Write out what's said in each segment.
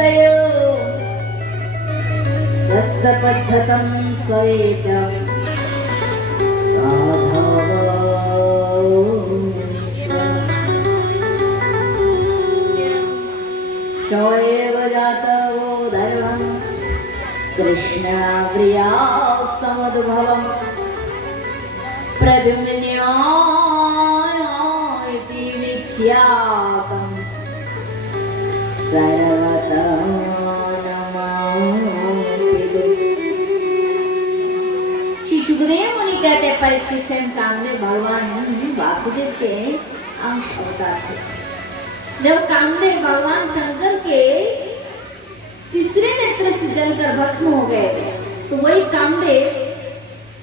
पतयो हस्तपद्धतं स्वेच शोएव जातवो धर्मं कृष्णाव्रिया समुद्भवम् प्रद्युम्नाति विख्यातम् सर्वतः नमामि। श्री सुखदेव मुनि कहते परीक्षित सामने भगवान वासुदेव के अंश अवतार थे। जब कामदेव भगवान शंकर के तीसरे नेत्र से जलकर भस्म हो गए तो वही कामदेव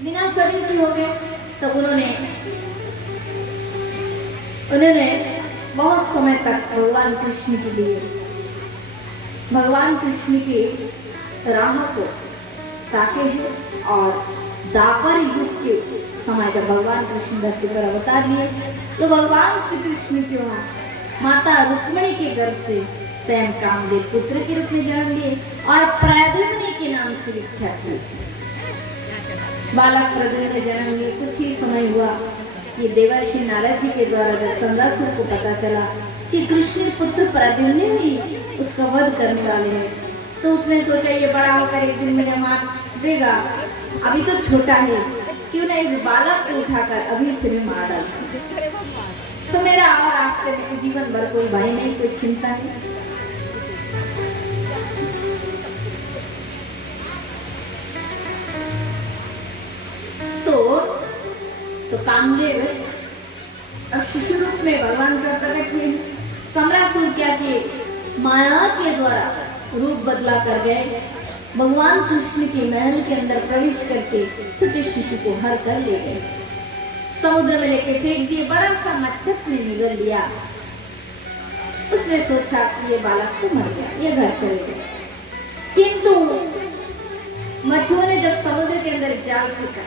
बिना शरीर के हो गए। तब उन्होंने बहुत समय तक भगवान कृष्ण के लिए भगवान कृष्ण की राह को ताके हैं और द्वापर युग के समय जब भगवान कृष्ण धरती पर अवतार लिए तो भगवान श्री कृष्ण की वहां माता रुक्मिणी के गर्भ से स्वयं कामदेव पुत्र के रूप में जन्म लिए और प्रद्युम्न के नाम से विख्यात हुए। बालक प्रद्युम्न ने जन्म लिए कुछ ही समय हुआ ये देवर्षि नारद जी के द्वारा जब संदासुर को पता चला कि कृष्ण पुत्र प्रद्युम्न ही उसका वध करने वाले हैं तो उसने सोचा ये बड़ा होकर एक दिन मुझे मार देगा, अभी तो छोटा है, क्यों ना इस बालक को उठाकर अभी से मैं मार डालूं तो मेरा और आपके जीवन भर कोई भय नहीं, कोई चिंता नहीं। तो कामदेव अब शिशु रूप में भगवान का प्रकट हुए। सम्रासुर क्या किए, माया के द्वारा रूप बदला कर गए, भगवान कृष्ण के महल के अंदर प्रवेश करके छोटे शिशु को हर कर ले गए, समुद्र में लेके फेंक दिए। बड़ा सा मच्छर ने निगल लिया। उसने सोचा कि ये बालक तो मर गया, ये घर चले गए। किंतु मछुओं ने जब समुद्र के अंदर जाल फेंका,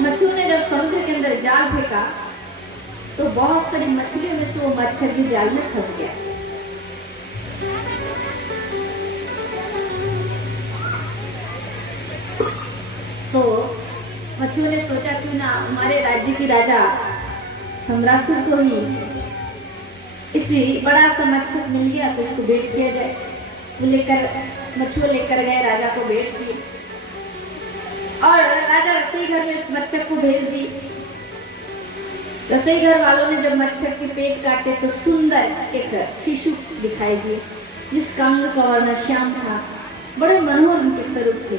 मछुओं ने जब समुद्र के अंदर जाल फेंका तो बहुत सारी मछलियों में से वो मच्छर भी जाल में फंस गया। तो मछुओं ने सोचा क्यों ना हमारे राज्य की राजा सम्रासुर को ही इसी बड़ा सा मच्छर मिल गया तो इसको भेंट किया जाए। वो मछुआ लेकर गए, राजा को भेंट की और राजा रसोई घर में उस मच्छर को भेज दी। रसोई घर वालों ने जब मच्छर के पेट काटे तो सुंदर एक शिशु दिखाई दिए जिसका अंग का वर्ण श्याम था, बड़े मनोहर उनके स्वरूप थे।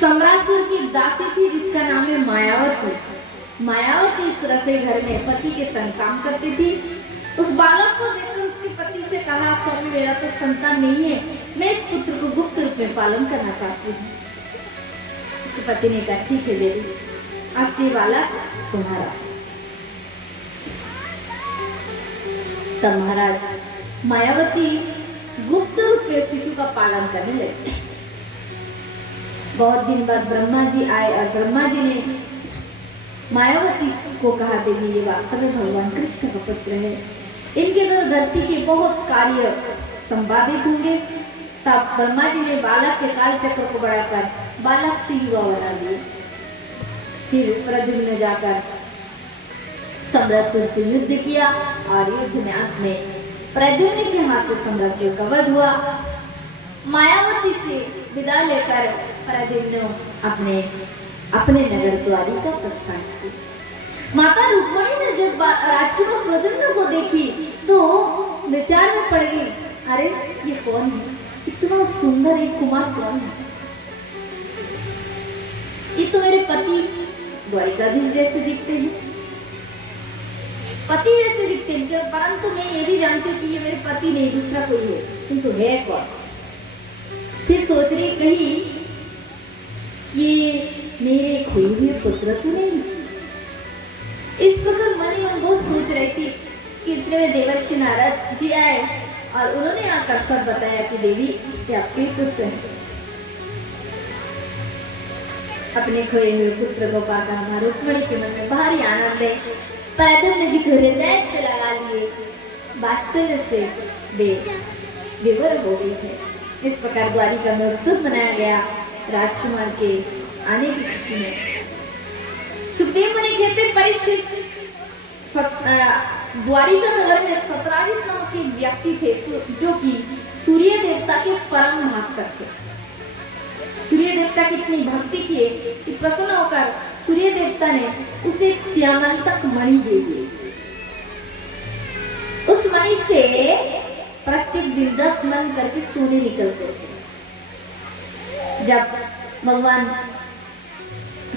सम्रासुर की दासी थी जिसका नाम है मायावती। मायावती इस रसोई घर में पति के संग काम करती थी। उस बालक को देखकर उसके पति से कहा, स्वामी मेरा तो संतान नहीं है, मैं इस पुत्र को गुप्त रूप में पालन करना चाहती हूँ। उसके पति ने कहा ठीक है देवी, आज ये बालक तुम्हारा। तब महाराज मायावती गुप्त रूप में शिशु का पालन करने लगी। बहुत दिन बाद ब्रह्मा जी आए और ब्रह्मा जी ने मायावती को कहा देवी ये वास्तव में भगवान कृष्ण का पुत्र है, इनके द्वारा धरती के बहुत कार्य संपादित होंगे। तब ब्रह्मा जी ने बालक के काल चक्र को बढ़ाकर बालक से युवा बना दिए। फिर प्रद्युम्न ने जाकर सम्रासुर से युद्ध किया और युद्ध में अंत में प्रद्युम्न के हाथ से सम्रासुर का वध हुआ। मायावती से विदा लेकर प्रद्युम्न अपने नगर द्वारिका प्रस्थान किया। माता रुक्मिणी ने जब राजकुमार प्रद्युम्न को देखी तो विचार में पड़ गई, अरे ये कौन है, इतना सुंदर एक कुमार कौन है? ये तो मेरे पति द्वारिकाधीश जैसे दिखते हैं, पति जैसे दिखते हैं, परंतु मैं ये भी जानती हूँ कि ये मेरे पति नहीं दूसरा कोई है, किंतु है कौन? फिर सोच रही कहीं ये मेरे खोए हुए पुत्र तो नहीं। इस प्रकार मन में बहुत सोच रही थी कि इतने में देवर्षि नारद जी आए और उन्होंने आकर सब बताया कि देवी ये आपके पुत्र है। अपने खोए हुए पुत्र को पाकर हमारे रुक्मिणी के मन में भारी आनंद है। पैदल ने जी को हृदय से लगा लिए, वात्सल्य से विवर हो गई है। इस प्रकार द्वारिका में उत्सव मनाया गया राजकुमार के आने की खुशी में। सुखदेव मुनि कहते परीक्षित द्वारिका नगर में सत्राजित नामक एक व्यक्ति थे जो कि सूर्य देवता के परम भक्त थे। सूर्य देवता की इतनी भक्ति किए कि प्रसन्न होकर सूर्य देवता ने उसे एक श्यामंतक मणि दे दी। उस मणि से प्रत्येक दिन 10 मन करके सोने निकलते थे। जब भगवान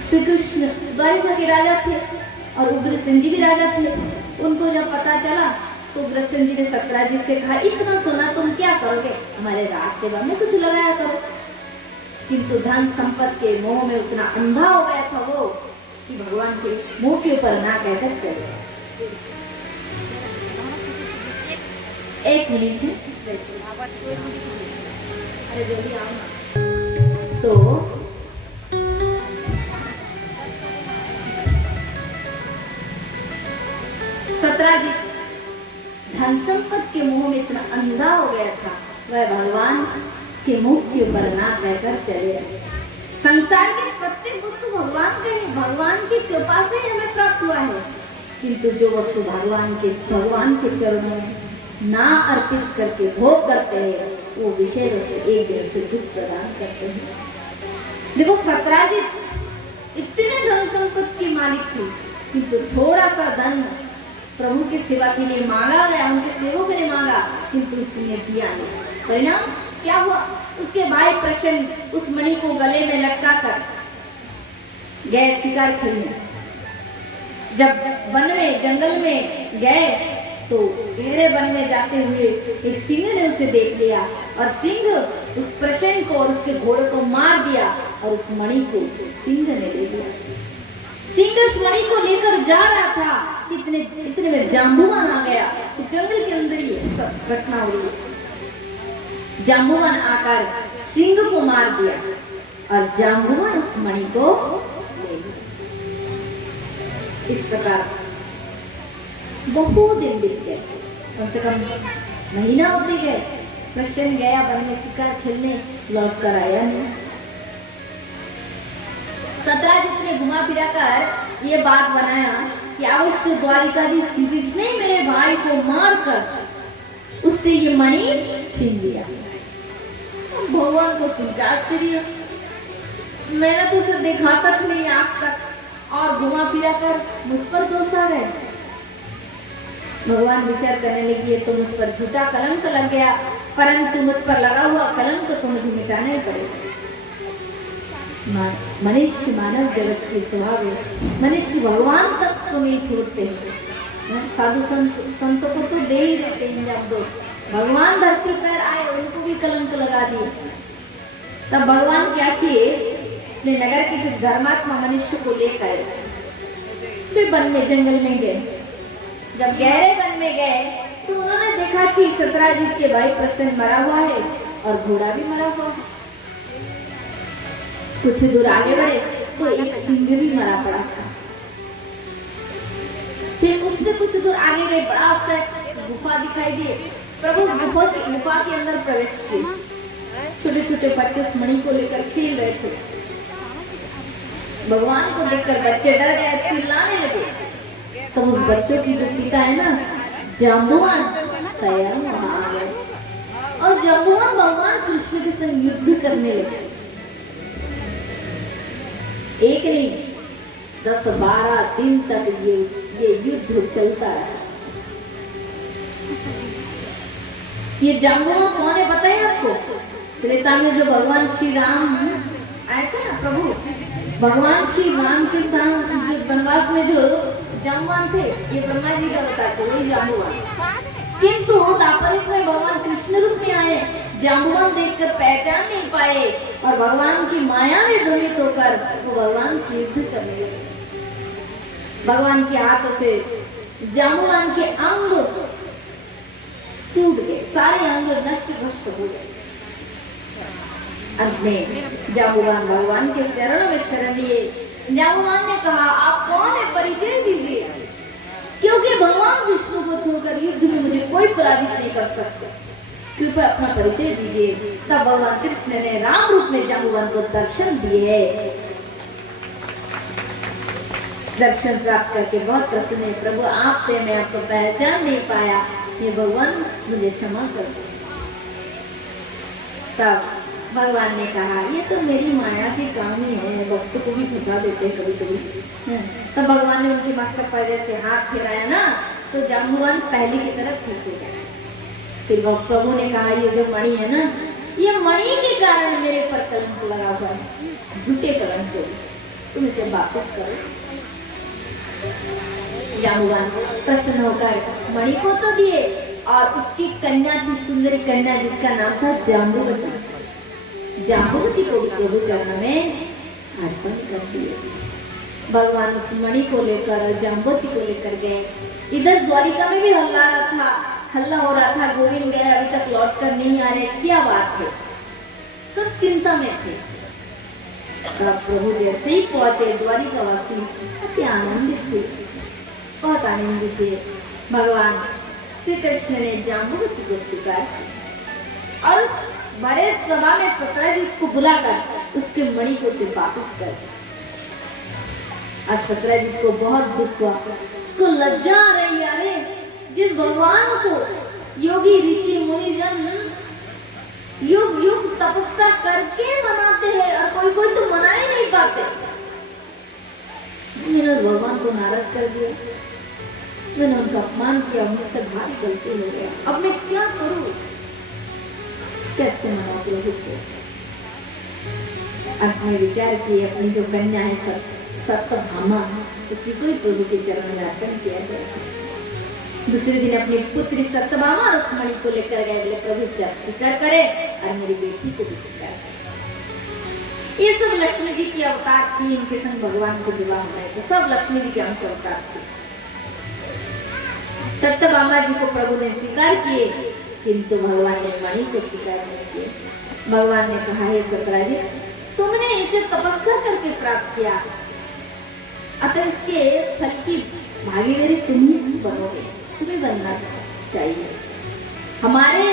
श्री कृष्ण द्वारिका के राजा थे और उग्रसेन जी भी राजा थे, उनको जब पता चला तो उग्रसेन जी ने सत्राजित से कहा, इतना सोना तुम क्या करोगे, हमारे राज सेवा में कुछ लगाया करो। किंतु धन संपत्ति के मोह में उतना अंधा हो गया था वो कि भगवान के मुंह के ऊपर ना कहकर चले। एक मिनट है, अरे जल्दी आओ। तो सत्राजित धन संपत्ति के मोह में इतना अंधा हो गया था, वह भगवान के मुख के ऊपर ना कहकर चले। संसार के प्रत्येक वस्तु भगवान का है, भगवान की कृपा से हमें प्राप्त हुआ है। किंतु जो वस्तु भगवान के चरणों में ना अर्पित करके भोग करते हैं, वो विषय वस्तु एक दिन से दुख प्रदान करते हैं। देखो सत्राजित इतने धन संपत्ति की मालिक थी, किंतु थोड़ा सा धन प्रभु की सेवा के लिए मांगा गया, उनके सेवकों ने मांगा, किंतु उसने दिया नहीं। परिणाम क्या हुआ? उसके भाई प्रसन्न उस मणि को गले में लटका कर गए शिकार खेलने। जब वन में जंगल में गए तो गहरे वन में जाते हुए एक सिंह ने उसे देख लिया और सिंह उस प्रसन्न को और उसके घोड़े को मार दिया और उस मणि को सिंह ने ले लिया। सिंह उस मणि को लेकर जा रहा था, इतने में जाम्बुवान आ गया। तो जंगल के अंदर ही सब घटना हो रही है। जाम्बुवान आकर सिंह को मार दिया और जाम्बुवान उस मणि को ले लिया। इस प्रकार बहुत दिन बीत गए, कम से कम महीना होते गए। प्रसन्न गया वन में शिकार खेलने, लौट कर आया नहीं। सत्राजित ने घुमा फिरा कर ये बात बनाया कि अवश्य द्वारिकाधीश श्री कृष्ण ने मेरे भाई को मारकर उससे ये मणि छीन लिया। भगवान को सुनकर आश्चर्य, मैंने तो उसे देखा तक नहीं आज तक और घुमा फिरा कर मुझ पर दोष आ गए। भगवान विचार करने लगे, तो मुझ पर झूठा कलंक लग गया, परंतु मुझ पर लगा हुआ कलंक तो मुझे मिटाना ही पड़ेगा। मनुष्य मानव जगत के स्वभाव है, मनुष्य भगवान तक को नहीं छोड़ते हैं। साधु संतों को तो दे ही देते हैं, जब दो भगवान धरती पर आए उनको भी कलंक लगा दिए। तब भगवान क्या किए, अपने नगर के कुछ धर्मात्मा मनुष्य को लेकर फिर वन में जंगल में गए। जब गहरे वन में गए तो उन्होंने देखा कि सत्राजित के भाई प्रसन्न मरा हुआ है और घोड़ा भी मरा हुआ है। कुछ दूर आगे बढ़े तो एक सिंह भी मरा पड़ा था। फिर उससे कुछ दूर आगे गए, बड़ा सा गुफा दिखाई दी। प्रभु गुफा के अंदर प्रवेश किए। छोटे छोटे बच्चे उस मणि को लेकर खेल रहे थे। भगवान को देखकर बच्चे डर गए, चिल्लाने लगे। तो उस बच्चों की जो पिता है ना, जाम्बुवान, स्वयं वहां आ गए और जाम्बुवान भगवान कृष्ण के संग युद्ध करने लगे। एक नहीं 10-12 दिन तक ये युद्ध चलता रहा। ये जाम्बुवान कौन है पता है आपको? त्रेता में जो भगवान श्री राम आए थे ना, प्रभु भगवान श्री राम के संग जो वनवास में जो जाम्बुवान थे, ये ब्रह्मा जी का बताते वही जाम्बुवान। किंतु दापरिक में भगवान कृष्ण रूप में आए, जाम्बुवान देखकर पहचान नहीं पाए और भगवान की माया में भ्रमित होकर वो भगवान से युद्ध करने लगे। भगवान के हाथों से जाम्बुवान के अंग टूट गए, सारे अंग नष्ट भ्रष्ट हो गए। अंत में जाम्बुवान भगवान के चरणों में शरण लिए। जाम्बुवान ने कहा, आप कौन है, परिचय दीजिए। क्योंकि भगवान विष्णु को छोड़कर युद्ध में मुझे कोई पराजित नहीं कर सकता। कृपया अपना परिचय दीजिए। तब भगवान कृष्ण ने राम रूप में जांबुवन को दर्शन दिए। दर्शन प्राप्त करके बहुत प्रसन्न है। प्रभु आप थे, मैं आपको पहचान नहीं पाया, ये भगवान मुझे क्षमा कर दो। तब भगवान ने कहा ये तो मेरी माया की काम ही है, भक्त को भी फंसा देते कभी कभी। तब भगवान ने उनकी मस्तक पर जैसे हाथ फिराया ना, तो जांबुवन पहले की तरफ छूट गया। फिर प्रभु ने कहा ये जो मणि है ना, ये मणि के कारण मेरे पर कलंक लगा हुआ है, झूठे कलंक को तुम इसे वापस करो। जांबुवन प्रसन्न होकर मणि को तो दिए और उसकी कन्या थी, सुंदरी कन्या जिसका नाम था जांबुवती। जांबुवती को प्रभु चरण में अर्पण कर दिए। भगवान उस मणि को लेकर जांबुवती को लेकर गए। इधर द्वारिका में भी हल्ला हो रहा था, गोविंद गए अभी तक लौट कर नहीं आ रहे, क्या बात है, सब चिंता में थे। तब प्रभु जैसे ही पहुंचे, द्वारिकावासी अति आनंदित थे, बहुत आनंदित थे। भगवान श्री कृष्ण ने जांबुवती को स्वीकार किया और उस बड़े सभा में सतराजीत को बुलाकर उसके मणि को से वापस कर दिया। और सतराजीत को बहुत दुख हुआ, उसको लज्जा आ रही है। अरे जिस भगवान को योगी ऋषि मुनिजन युग युग तपस्या करके मनाते हैं और कोई कोई तो मना ही नहीं पाते, मैंने भगवान को नाराज कर दिया, मैंने उनका अपमान किया, मुझसे भारी गलती हो गया, अब मैं क्या करूं, कैसे मनाऊं प्रभु को। अपने विचार किए, अपनी जो कन्या है सत्यभामा, उसी को ही प्रभु के चरण में अर्पण किया गया। दूसरे दिन अपनी पुत्री सत्यभामा और उस मणि को लेकर गए, बोले प्रभु से आप स्वीकार करें और मेरी बेटी को भी स्वीकार करें। ये सब लक्ष्मी जी की अवतार थी, इनके संग भगवान को विवाह होना है, तो सब लक्ष्मी जी के अंश अवतार थे। सत्यभामा जी को प्रभु ने स्वीकार किए, किंतु भगवान ने मणि को स्वीकार नहीं किए। भगवान ने कहा हे सतराजीत, तुमने इसे तपस्या करके प्राप्त किया, अतः इसके फल की भागीदारी तुम ही बनोगे, तुम्हें बनना चाहिए। हमारे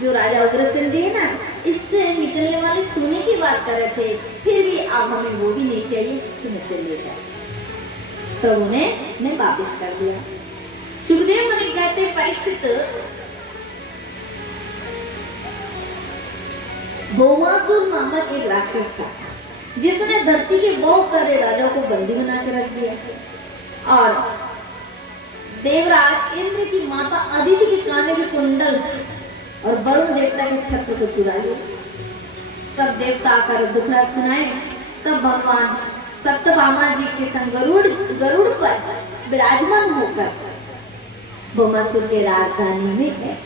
जो राजा उग्रसेन जी है ना, इससे निकलने वाले सोने की बात कर रहे थे, फिर भी अब हमें वो भी नहीं चाहिए, तुम इसे ले जाओ। प्रभु ने वापस कर दिया। सुखदेव मुनि कहते परीक्षित, भौमासुर नामक एक राक्षस था जिसने धरती के बहुत सारे राजाओं को बंदी बना कर रख दिया और देवराज इंद्र की माता अदिति के काने के कुंडल और वरुण देवता के छत्र को चुरा लिया। तब देवता आकर दुखड़ा सुनाए। तब भगवान सत्यभामा जी के संग गरुड़ पर विराजमान होकर भौमासुर के राजधानी में है।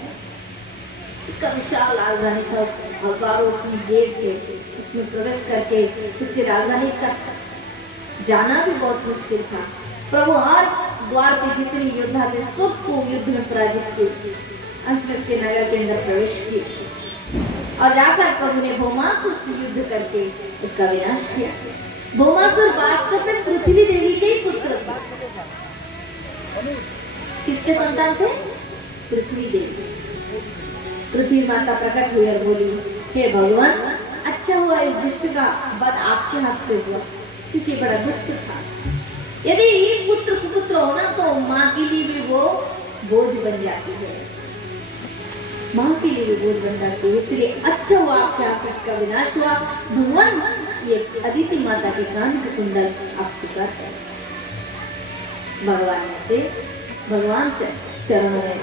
इसका विशाल राजधानी था, हजारों उसमें गेट थे, उसमें प्रवेश करके उसकी राजधानी तक जाना भी बहुत मुश्किल था। प्रभु हर द्वार पे जितने योद्धा थे सबको युद्ध में पराजित किए, अंत में उसके नगर के अंदर प्रवेश किए और जाकर प्रभु ने भौमासुर से युद्ध करके उसका विनाश किया। भौमासुर वास्तव में पृथ्वी देवी के ही पुत्र था। किसके संतान थे? पृथ्वी देवी। पृथ्वी माता प्रकट हुई और बोली, हे भगवान, अच्छा हुआ इस दुष्ट का वध आपके हाथ से हुआ, क्योंकि बड़ा दुष्ट था। यदि एक पुत्र कुपुत्र होना तो माँ के लिए भी वो बोझ बन जाती है, माँ के लिए भी बोझ बन जाती है। इसलिए अच्छा हुआ आपके हाथ से इसका विनाश हुआ। भगवान ये अदिति माता के कान के कुंडल आप स्वीकार करें। भगवान से चरणों में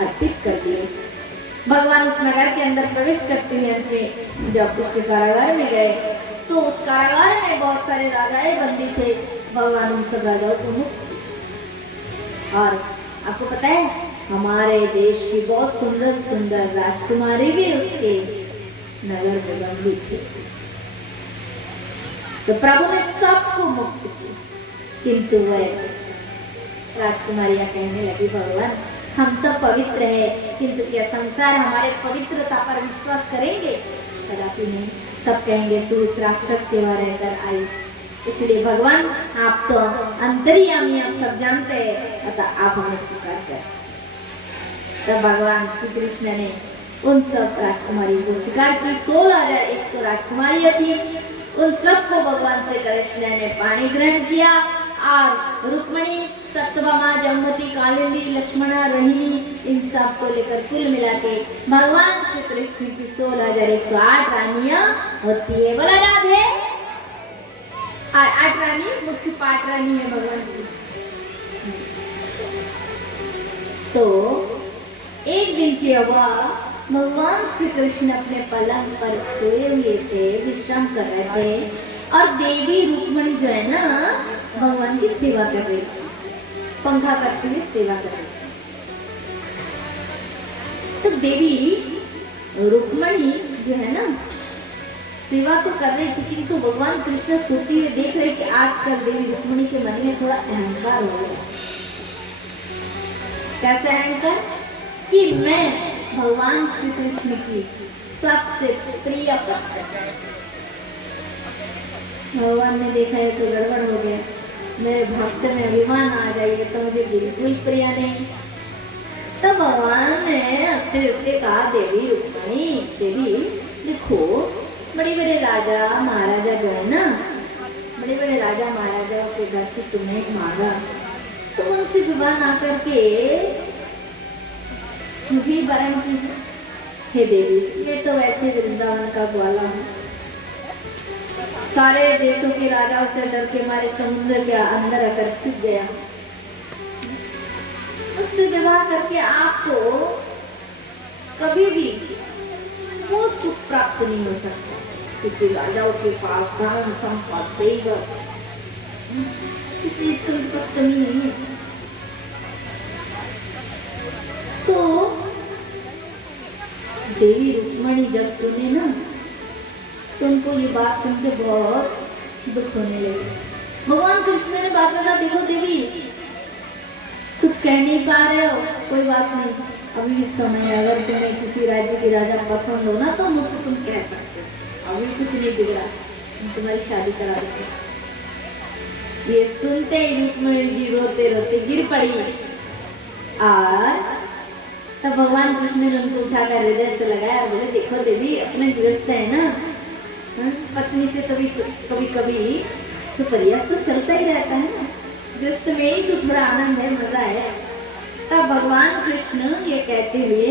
अर्पित कर दिए। भगवान उस नगर के अंदर प्रवेश करते हैं। अंत जब उसके कारागार में गए तो उस कारागार में बहुत सारे राजाएं बंदी थे। भगवान उन सब राजाओं को मुक्त किया। और आपको पता है हमारे देश की बहुत सुंदर सुंदर राजकुमारी भी उसके नगर में बंदी थी। तो प्रभु ने सबको मुक्त किया, किंतु वह राजकुमारियां कहने लगी, भगवान हम तो पवित्र है, किंतु क्या संसार हमारे पवित्रता पर विश्वास करेंगे? कदापि नहीं। सब कहेंगे तू इस राक्षस के वहां रहकर आई, इसलिए भगवान आप तो अंतर्यामी, आप सब जानते हैं, अतः आप हमें स्वीकार करें। तब भगवान श्री कृष्ण ने उन सब राजकुमारी को स्वीकार की। 16,100 राजकुमारियां थी, उन सबको भगवान श्री कृष्ण ने पानी ग्रहण किया। और रुक्मणी, सत्यभामा, जमवती, कालिंदी, लक्ष्मणा, रोहिणी, इन सब को लेकर कुल मिला के भगवान श्री कृष्ण की 16,108 रानियां होती है। बोला राधे। 8 रानी मुख्य 8 रानी है भगवान की। तो एक दिन क्या हुआ, भगवान श्री कृष्ण अपने पलंग पर सोए हुए थे, विश्राम कर रहे थे, और देवी रुक्मणी जो है ना भगवान की सेवा कर रही थी, पंखा करते हुए सेवा कर रही थी। तो देवी रुक्मणी जो है ना सेवा तो कर रही थी, किंतु भगवान कृष्ण सोते हुए देख रहे कि आजकल देवी रुक्मणी के मन में थोड़ा अहंकार हो गया। कैसा अहंकार कि मैं भगवान श्री कृष्ण की सबसे प्रिय पत्नी। भगवान ने देखा है तो गड़बड़ हो गया, मेरे भक्त में अभिमान आ जाइए तो मुझे बिल्कुल प्रिय नहीं। तब भगवान ने हंसते हंसते कहा, देवी रुक्मणी, देवी देखो, बड़े बड़े राजा महाराजा जो है ना, बड़े बड़े राजा महाराजाओं के घर से तुमने मांगा, तुम उनसे विवाह ना करके मुझे वरण की। हे देवी, ये तो वैसे वृंदावन का ग्वाला हूँ, सारे देशों के राजाओं से डर के मारे समुद्र के अंदर आकर छिप गया, उससे विवाह करके आपको कभी भी वो सुख प्राप्त नहीं हो सकता, क्योंकि राजाओं के पास धन संपत्ति किसी स्पष्ट नहीं है। तो देवी रुक्मणी जब सुने ना, तो उनको ये बात सुन के बहुत दुख होने लगे। भगवान कृष्ण ने बात बोला, देखो देवी, कुछ कह नहीं पा रहे हो, कोई बात नहीं, अभी भी समय, अगर तुम्हें किसी राज्य के राजा पसंद हो ना तो मुझसे तुम कह सकते हो, अभी कुछ नहीं बिगड़ा, तुम्हारी शादी करा देते। ये सुनते ही रुक्मणी जी रोते रोते गिर पड़ी, और तब भगवान कृष्ण ने उनको उठाकर हृदय से लगाया और बोले, देखो देवी, अपने गृहस्थ है ना, पत्नी से कभी कभी कभी सुप्रयास तो चलता ही रहता है ना, गृहस्थ में ही तो थोड़ा आनंद है, मजा है। तब भगवान कृष्ण ये कहते हुए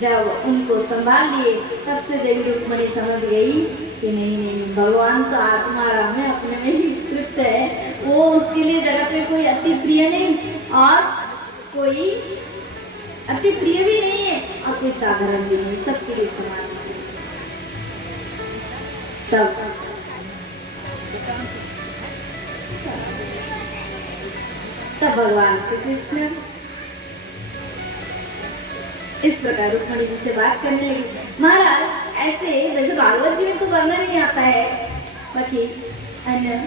जब उनको संभाल लिए, तब से देवी रुक्मणी समझ गई कि नहीं नहीं, भगवान तो आत्मा राम है, अपने में ही तृप्त है, वो उसके लिए जगत में कोई अति प्रिय नहीं और कोई अति प्रिय भी नहीं है और कोई साधारण भी नहीं, सबके लिए समान है। तब भगवान श्री कृष्ण इस प्रकार रुक्मणी जी से बात करने लगी। महाराज, ऐसे वैसे भागवत जी में तो वर्णन नहीं आता है, बाकी अन्य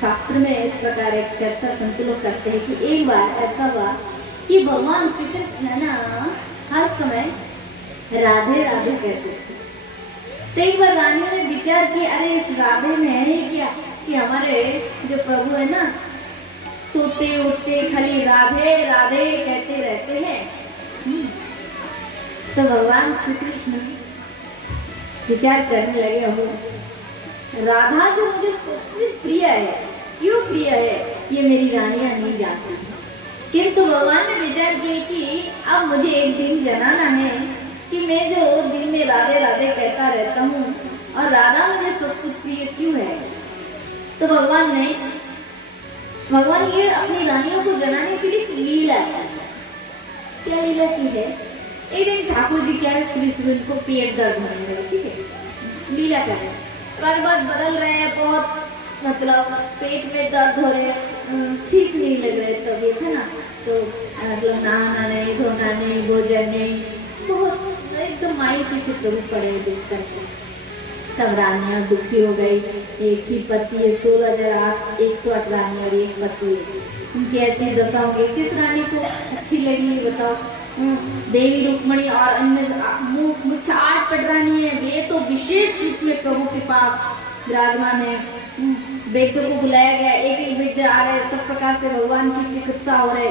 शास्त्र में इस प्रकार एक चर्चा संत लोग करते हैं कि एक बार ऐसा हुआ कि भगवान श्री कृष्ण ना हर समय राधे राधे कहते थे। तो एक बार रानियों ने विचार किया, अरे इस राधे में है क्या कि हमारे जो प्रभु है ना, सोते उठते खाली राधे राधे कहते रहते हैं। तो भगवान श्री कृष्ण विचार करने लगे, हो राधा जो मुझे सबसे प्रिय है, क्यों प्रिय है ये मेरी रानियां नहीं जानती, किंतु भगवान ने विचार किया कि अब मुझे एक दिन जनाना है कि मैं जो दिन में राधे राधे कहता रहता हूँ और राधा मुझे सबसे प्रिय क्यों है। तो भगवान ये अपनी रानियों को जनाने के लिए लीला है। क्या लीला की है, एक दिन ठाकुर जी क्या है, श्री श्री को पेट दर्द होने लगा, ठीक है, लीला कर रहे हैं, पर्वत बदल रहे हैं, बहुत मतलब पेट में दर्द हो रहे, ठीक नहीं लग रहे तबीयत है ना, तो मतलब नहाना नहीं, धोना नहीं, भोजन नहीं, बहुत एकदम मायूसी से प्रभु पड़े देख करके। सब रानियां दुखी हो गई, एक ही पति है, 16,108 रानी और एक पति है, उनकी ऐसी दशा होंगी, किस रानी को अच्छी लगी बताओ। देवी रुक्मणी और अन्य मुख्य 8 पटरानी है, वे तो विशेष रूप में प्रभु के पास विराजमान है। वैद्य को बुलाया गया, एक एक वैद्य आ रहे, सब प्रकार से भगवान की चिकित्सा हो रहे,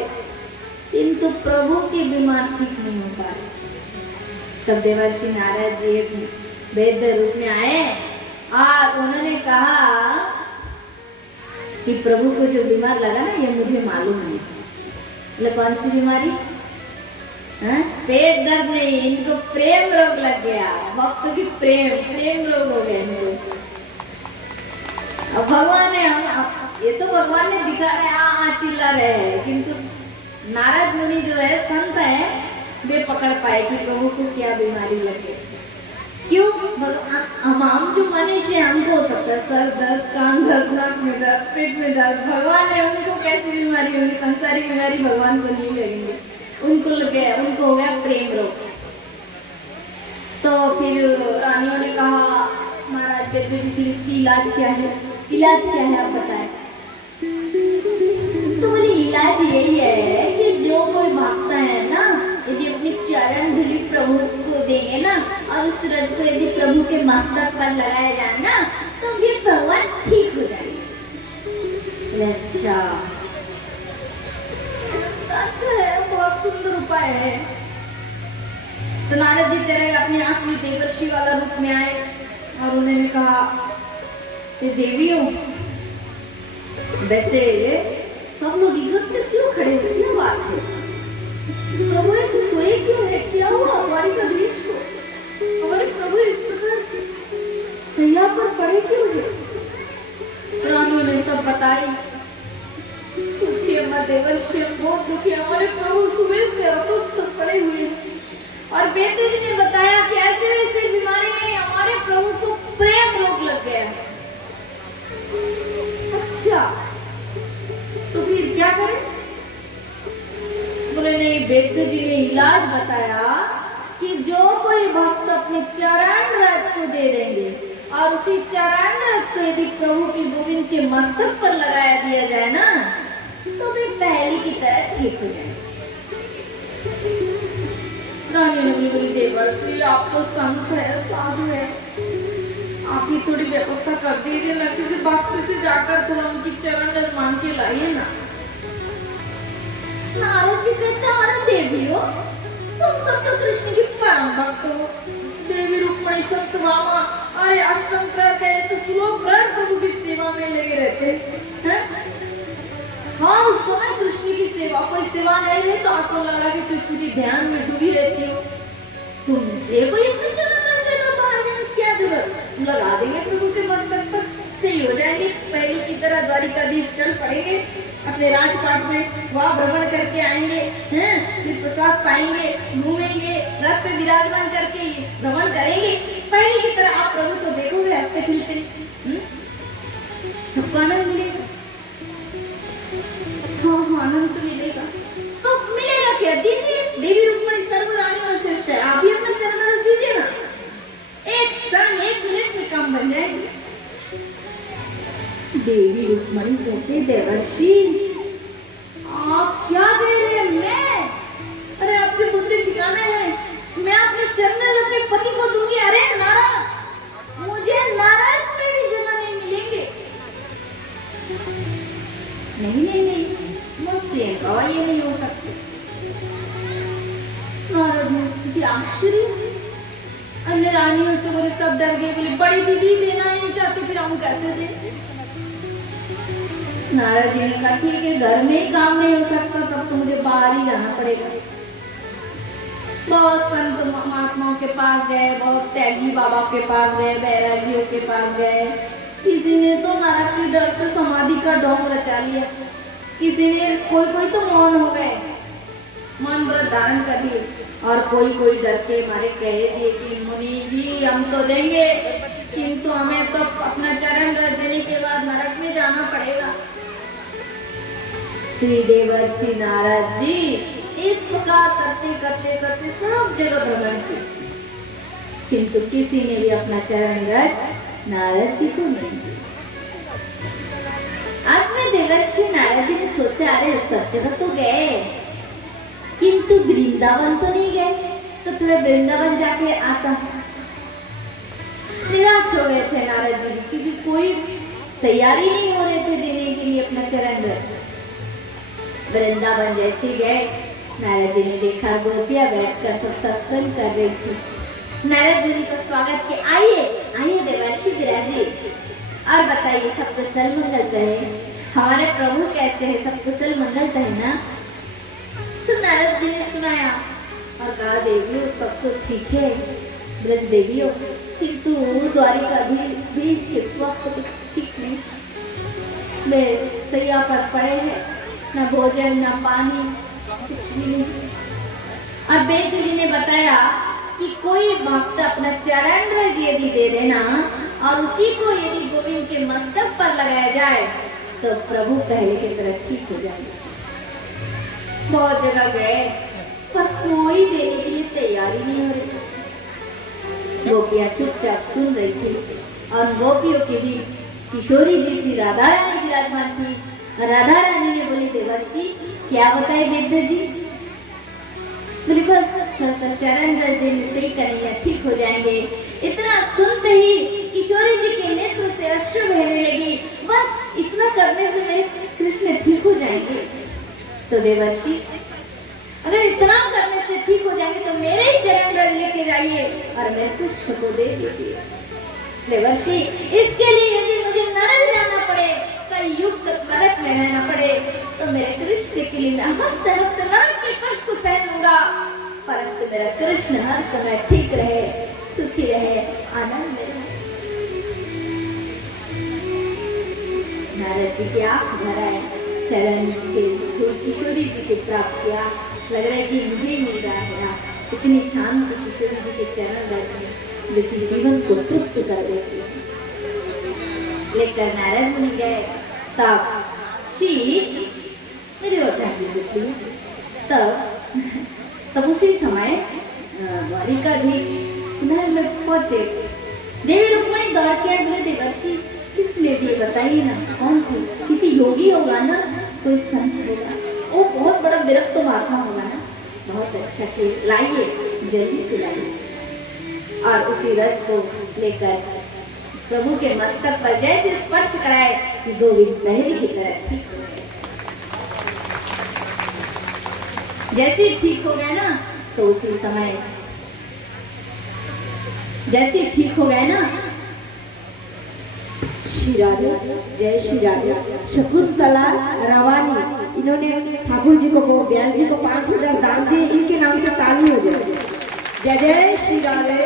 किंतु प्रभु की बीमार ठीक नहीं हो पा रहे। तब देवर्षि नारद जी वैद्य रूप में आए और उन्होंने कहा कि प्रभु को जो बीमार लगा ना, ये मुझे मालूम नहीं। बोले कौन सी बीमारी? पेट दर्द नहीं, इनको प्रेम रोग लग गया। भक्त की प्रेम रोग हो गया इनको। अब भगवान ने ये तो भगवान ने दिखा रहे, आ चिल्ला रहे हैं, किंतु नारद मुनि जो है, संत है, वे पकड़ पाए कि प्रभु को क्या बीमारी लगे। क्यों? हम जो मनुष्य हैं, हमको हो सकता है सर दर्द, कान दर्द, नाक में दर्द, पेट में दर्द। भगवान है, उनको कैसी बीमारी होगी? संसारी बीमारी भगवान को नहीं लगेंगे, उनको लगे, उनको हो गया प्रेम रोग। तो फिर रानियों ने कहा, महाराज वैद्य जी इसकी इलाज क्या है? इलाज क्या है आप बताएं। तो बोले इलाज यही है कि जो कोई भक्त है ना, यदि अपनी चरण धूलि प्रभु को देंगे ना, और उस रज को यदि प्रभु के मस्तक पर लगाया जाए ना, तो ये भगवान ठीक हो जाएंगे। अच्छा है, बहुत सुंदर उपाय है। तो नारद जी चले अपने असली देवर्षि वाला रूप में आए और उन्होंने कहा, ये देवी हो, वैसे सब लोग इकट्ठे क्यों खड़े हैं? क्या बात है? प्रभु ऐसे सोए क्यों है? क्या हुआ हमारी कदीश को? हमारे प्रभु इस प्रकार सैया पर पड़े क्यों है? रानियों ने सब बताई। पूछिए मत देवर्षि, बहुत दुखी, हमारे प्रभु सुबह से अस्वस्थ पड़े हुए। और वैद्य जी ने बताया कि ऐसे वैसे बीमारी नहीं, हमारे प्रभु को प्रेम रोग लग गया है। अच्छा, तो फिर क्या करें? बोले नहीं, वैद्य जी ने इलाज बताया कि जो कोई भक्त अपने चरण रज को दे देंगे और उसी चरण रज को यदि प्रभु की गोविंद के मस्तक पर लगाया दिया जाए ना, तो वे पहले की तरह ठीक हो जाए। रानी ने बोली, देवर्षि आप तो संत है, साधु है, आप ही थोड़ी व्यवस्था कर दीजिए ना, किसी भक्त से जाकर थोड़ा उनकी चरण मान के लाइए ना। नारद जी कहते हैं, अरे देवी हो, तुम सब तो कृष्ण की परम भक्त हो, देवी रुक्मिणी सत्यभामा, अरे अष्टम प्रहर गए तो सुलो प्रहर प्रभु की सेवा में लगे रहते हैं। हाँ, उस समय कृष्ण की सेवा, कोई सेवा नहीं है तो आंसू लगा के कृष्ण के ध्यान में डूबी रहती हो। तुमसे कोई अपने चरण रज देना बाहर में क्या जरूरत? लगा देंगे प्रभु के मस्तक पर, सही हो जाएंगे। पहले की तरह द्वारिकाधीश चल पड़ेंगे अपने राजपाट में, वहाँ भ्रमण करके आएंगे, हैं, फिर प्रसाद पाएंगे, घूमेंगे, रथ पे विराजमान करके भ्रमण करेंगे। पहले की तरह आप प्रभु को देखोगे, हंसते खिलते, सबको आनंद मिलेगा। हाँ, आनंद तो मिलेगा। तो मिलेगा क्या? दीजिए, देवी रुक्मिणी सर्वरानी और श्रेष्ठ है, आप भी अपना चरण रज दीजिए ना, एक क्षण, एक मिनट में काम बन जाएगी। देवी रुक्मिणी कहते, देवर्षि आप क्या दे रहे हैं? मैं, अरे आपकी बुद्धि ठिकाने है, मैं अपने चरण अपने पति को दूंगी। अरे नारायण, मुझे नारायण में भी जगह नहीं मिलेंगे। नहीं, मुझसे ये नहीं हो सकती। नारद जी आश्चर्य, अन्य रानियों से बोले, सब डर गए, बोले बड़ी दीदी देना नहीं चाहती, फिर हम कैसे दें? नारद जी ने कहा, ठीक है, घर में ही काम नहीं हो सकता, तब तो मुझे बाहर ही जाना पड़ेगा। बहुत संत महात्माओं के पास गए, बहुत त्यागी बाबा के पास गए, बैरागियों के पास गए। किसी ने तो नरक की डर से समाधि का ढोंग रचा लिया, किसी ने कोई तो मौन हो गए, मौन व्रत धारण कर लिए, और कोई डर के मारे कह दिए कि मुनि जी हम तो देंगे, किंतु हमें तो अपना चरण रज देने के बाद नरक में जाना पड़ेगा। श्री देवर्षि नारद जी इस प्रकार करते सब जगह भ्रमण किए, किंतु किसी ने भी अपना चरण रज नारद जी को नहीं दिया। आज में देवर्षि नारद जी ने सोचा, अरे सब जगह तो गए, किंतु वृंदावन तो नहीं गए, तो थोड़ा वृंदावन जाके आता। निराश हो गए थे नारद जी, क्योंकि कोई तैयारी नहीं हो रहे थे देने के लिए अपना चरण रत्न। वृंदावन जैसे गए, नारद जी ने देखा गोपियां बैठकर सब सत्संग कर रही थी। नारद जी का स्वागत किया, आइए आइए देवर्षि विराजिए और बताइए सब कुशल मंगल कहे, हमारे प्रभु कहते हैं सब कुशल मंगल कहे ना। तो नारद जी ने सुनाया और कहा देवियों सब तो ठीक है ब्रज देवियों, किंतु द्वारिकाधीश के स्वास्थ्य कुछ ठीक नहीं, वे सैया पर पड़े हैं, न भोजन न पानी कुछ भी नहीं। और वेद जी ने बताया कि कोई भक्त अपना चरण रज यदि दे देना और उसी को यदि गोविंद के मस्तक पर लगाया जाए तो प्रभु पहले की तरह ठीक हो जाएगा। बहुत जगह गए पर कोई देने के लिए तैयारी नहीं हो रही। गोपियां चुपचाप सुन रही थी और गोपियों के बीच किशोरी जी श्री राधा रानी विराजमान थी। राधा रानी ने बोली देवर्षि क्या बताए वेद जी? बोली बस चरण रज देने से ही कन्हैया ठीक हो जाएंगे। इतना सुनते ही किशोरी जी के नेत्र से अश्रु बहने लगी, बस इतना करने से मेरे कृष्ण ठीक हो जाएंगे। तो देवर्षि अगर इतना करने से ठीक हो जाएंगे तो मेरे ही चरण रज लेके जाइए और मैं कृष्ण को दे दीजिए। देवर्षि इसके लिए यदि मुझे नरक जाना पड़े, कई युग तक नरक में रहना पड़े, तो मेरे कृष्ण के लिए मैं हंसते हंसते नरक के कष्ट को सहन लूंगा, परंतु मेरा कृष्ण हर समय ठीक रहे, सुखी रहे, आनंद में रहे। नारद जी की आंख भर आए, चरण के किशोरी जी को प्राप्त किया, लग रहा है कि मुझे ही मिल रहा है। इतनी शांत किशोरी जी के चरण रहते हैं जो कि जीवन को तृप्त कर देती है। लेकर नारद मुनि गए, तब श्री मेरी ओर देती है, तब उसी समय द्वारिकाधीश महल में पहुंचे। देवी रुक्मिणी दौड़ के आए, बोले देवर्षि किसने दिए बताइए ना, कौन थे? किसी योगी होगा ना, कोई संत होगा, वो बहुत बड़ा विरक्त महात्मा होगा ना। बहुत अच्छा कि लाइए, जल्दी से लाइए। और उसी रथ को लेकर प्रभु के मस्तक पर जैसे स्पर्श कराए कि गोविंद पहले की तरह ठीक हो गए। जैसे ठीक हो गए ना, तो उसी समय जैसे ठीक हो गए ना, श्री राधे जय श्री राधे। शकुंतला रवानी इन्होंने ठाकुर जी को बयान जी को 5000 दान दिए, इनके नाम से ताली हो जाए। जय जय श्री राधे।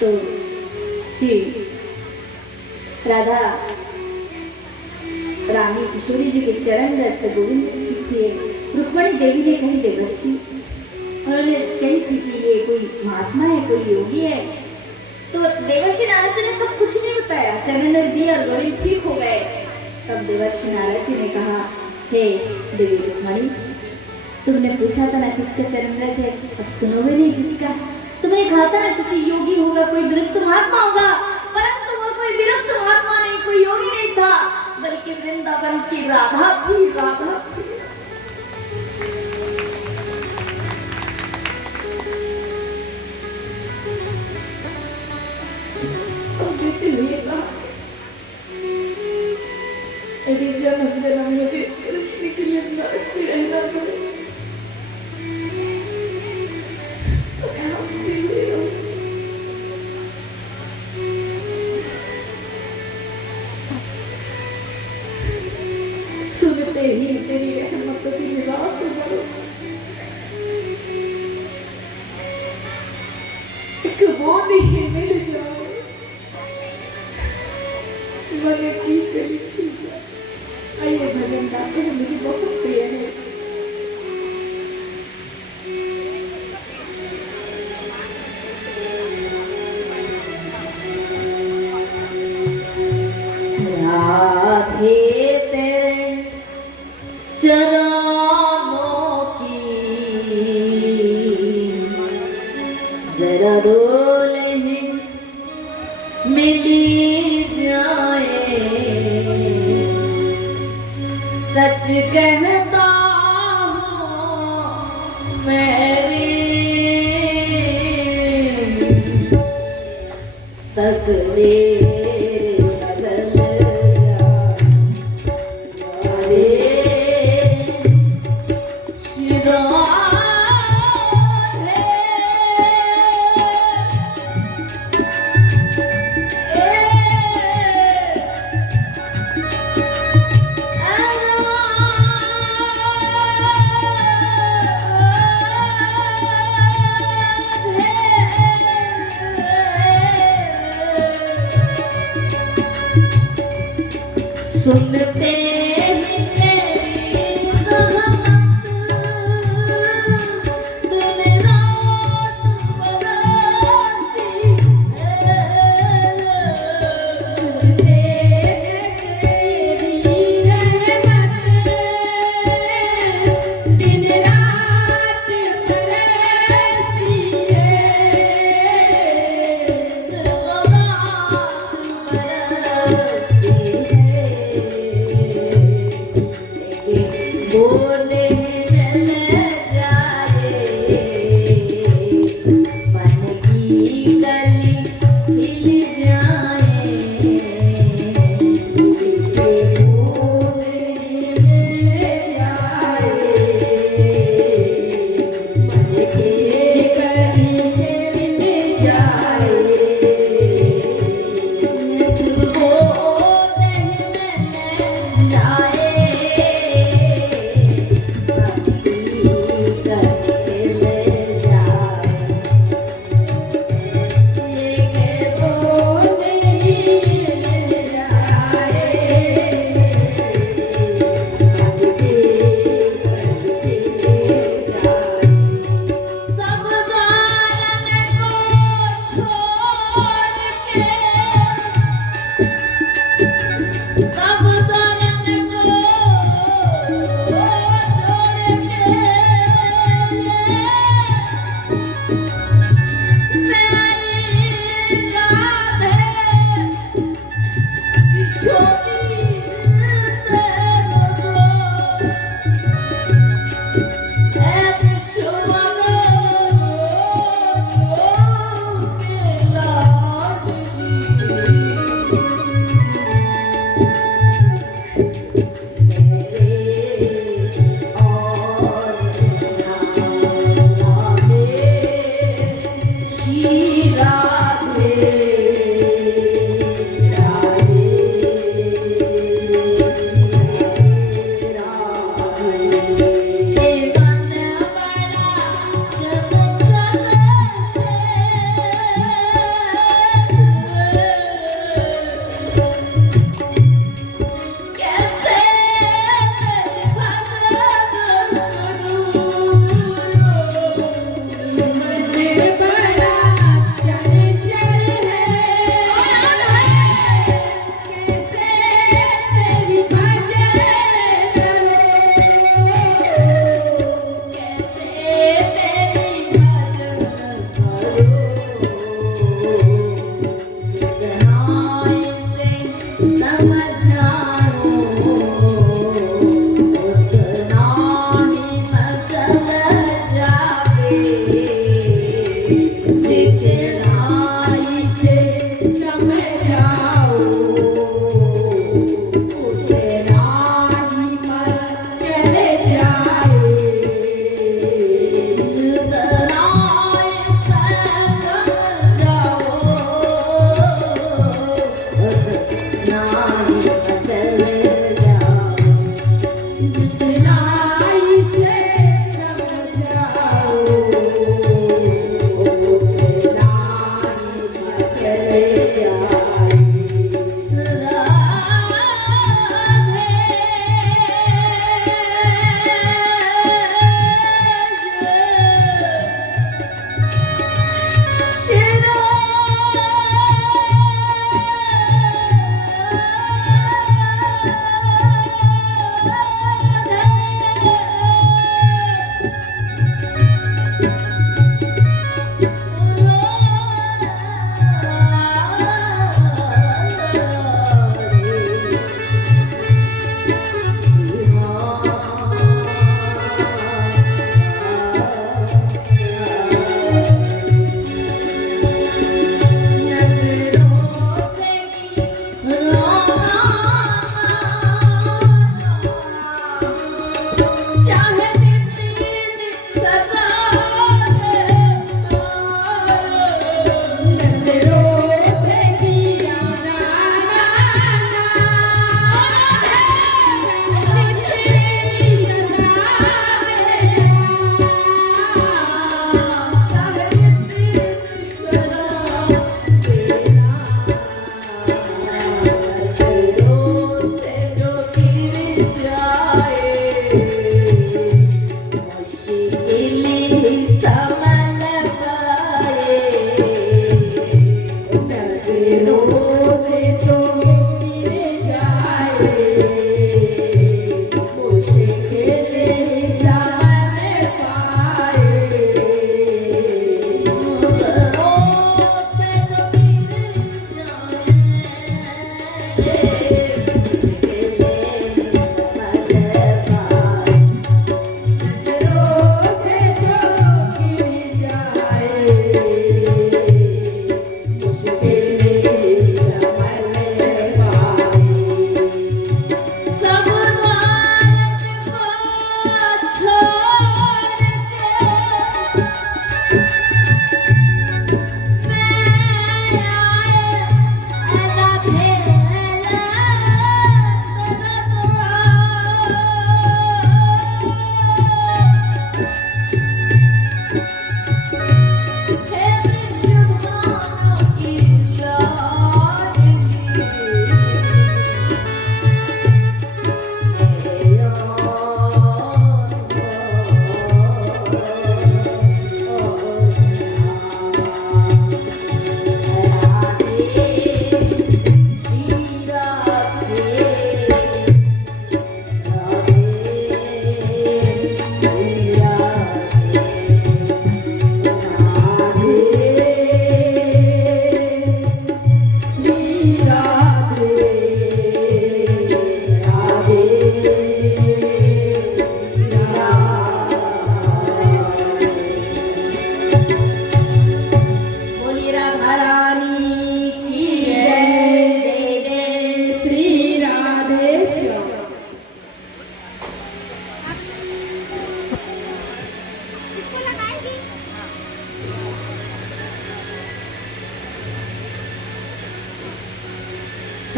तो श्री राधा रानी किशोरी जी के चरण रज से गोविंद ठीक किए। रुक्मिणी देवी ने कही देवर्षि, उन्होंने कही थी कि ये कोई महात्मा है, कोई योगी है। तो देवर्षि नारद जी ने तब कुछ नहीं बताया, चरण रज दिए और गोविंद ठीक हो गए। तब देवर्षि नारद जी ने कहा, हे देवी रुक्मिणी, तुमने पूछा था ना किसका चरण रज है, अब सुनोगे नहीं किसका? तुमने कहा था ना किसी योगी होगा, कोई विरक्त महात्मा होगा, परंतु वो कोई विरक्त महात्मा नहीं, कोई योगी नहीं था, बल्कि वृंदावन की राधा थी। राधा कृष्ण के लिए रहना पड़े, सुनते ही तेरी रहमत की रात भरो, एक बूंद ही मिल जाए, मगर की करी थी। आइए भजन गाते हैं, मुझे बहुत प्रिय है। राधे तेरे चरणों की जरा डोले मिली जाए, सच कहता हूँ मैं भी तकले बदल रे सुनते हैं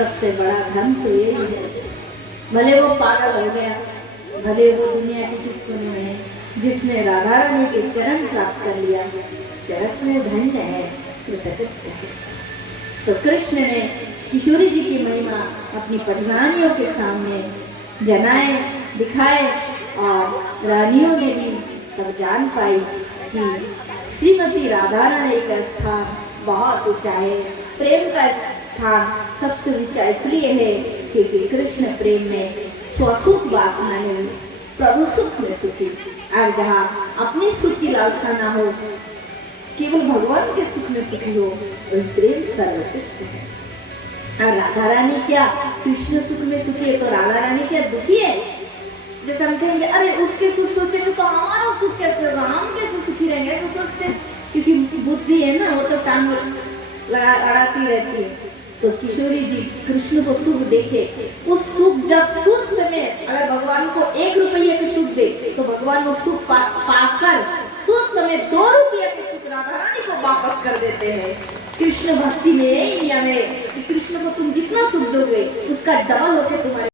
सबसे बड़ा धन तो यही है। भले वो पागल हो गया, भले वो दुनिया के किस कोने में है, जिसने राधा रानी के चरण प्राप्त कर लिया, जगत में धन्य है वो जगत है। तो कृष्ण ने किशोरी जी की महिमा अपनी पटरानियों के सामने जनाए, दिखाए, और रानियों ने भी तब जान पाई कि श्रीमती राधा रानी का स्थान बहुत ऊंचा है। प्रेम का स्थान सबसे ऊंचा इसलिए है क्योंकि कृष्ण प्रेम में स्वसुख वासना नहीं, प्रभु सुख में सुखी। और जहाँ अपनी सुख की लालसा ना हो, केवल भगवान के सुख में सुखी हो, वह प्रेम सर्वश्रेष्ठ है। और राधा रानी क्या कृष्ण सुख में सुखी है, तो राधा रानी क्या दुखी है? जैसे हम कहेंगे अरे उसके सुख सोचेंगे तो हमारा सुख कैसे होगा, हम कैसे सुखी रहेंगे, ऐसा सोचते हैं। क्योंकि बुद्धि है ना, वो तो टांग लगा अड़ाती रहती है। तो किशोरी जी कृष्ण को सुख देखे, उस सुख जब सुख समय अगर भगवान को 1 रुपये के सुख दे तो भगवान वो सुख पाकर सुख समय 2 रुपये के सुख राधा रानी को वापस कर देते हैं। कृष्ण भक्ति में यही नियम है कि कृष्ण को तुम जितना सुख दोगे उसका डबल होकर तुम्हारे